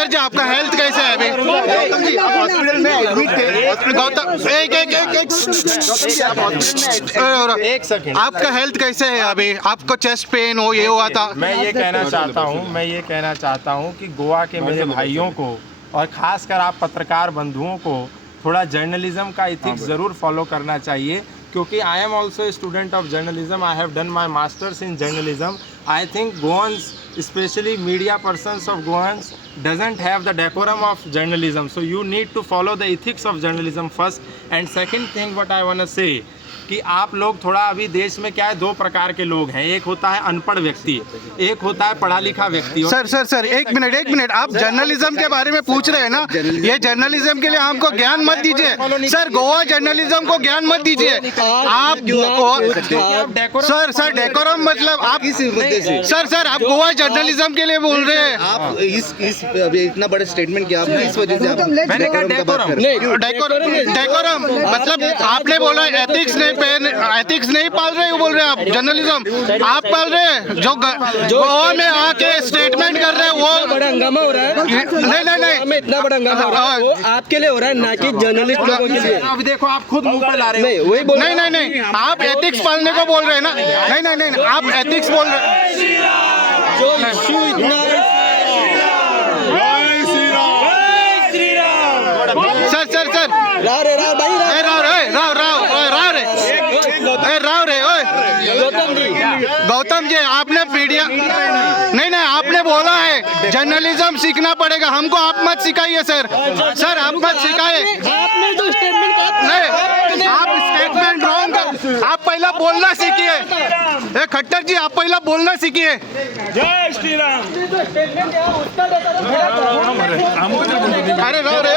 खट्टर जी आपका हेल्थ कैसे है अभी? गौतम जी आप हॉस्पिटल में एडमिट थे। गौतम एक सेकंड, आपका हेल्थ कैसे है अभी? आपको चेस्ट पेन हो, ये हुआ था? मैं ये कहना चाहता हूँ कि गोवा के मेरे भाइयों को और खासकर आप पत्रकार बंधुओं को थोड़ा जर्नलिज्म का इथिक्स ज़रूर फॉलो करना चाहिए, क्योंकि I am also student of journalism. I have done my masters in journalism. I think गोवंस, especially media persons of Goans, doesn't have the decorum of journalism. So you need to follow the ethics of journalism first. And second thing what I want to say कि आप लोग थोड़ा अभी देश में क्या है, दो प्रकार के लोग हैं। एक होता है अनपढ़ व्यक्ति, एक होता है पढ़ा लिखा व्यक्ति। सर एक मिनट आप जर्नलिज्म के बारे में पूछ रहे हैं ना, ये जर्नलिज्म के लिए हमको ज्ञान मत दीजिए सर। गोवा जर्नलिज्म को ज्ञान मत दीजिए आप। सर डेकोरम मतलब आप सर आप गोवा जर्नलिज्म के लिए बोल रहे हैं। आप इस इतना बड़ा स्टेटमेट किया आपने, इस वजह से डेकोरम मतलब आपने बोला एथिक्स नहीं पाल रहे, बोल रहे हैं आप जर्नलिज्म आप पाल रहे हैं। जो गोवा में आके स्टेटमेंट कर रहे हैं वो बड़ा हंगामा हो रहा है। नहीं इतना बड़ा हंगामा हो रहा है, वो आपके लिए हो रहा है, ना कि जर्नलिस्ट लोगों के लिए। अब देखो आप खुद मुंह पे ला रहे हो। वही बोल नहीं आप एथिक्स पालने को बोल रहे हैं ना। नहीं आप एथिक्स बोल रहे हैं। जो इशू इतना सर गौतम जी आपने पीडिया नहीं आपने बोला है जर्नलिज्म सीखना पड़ेगा हमको। आप मत सिखाइए सर आप मत सिखाइए। आपने जो स्टेटमेंट नहीं आप स्टेटमेंट रॉन्ग, आप पहला बोलना सीखिए। खट्टर जी आप पहला बोलना सीखिए। जय श्री राम। अरे रहो रे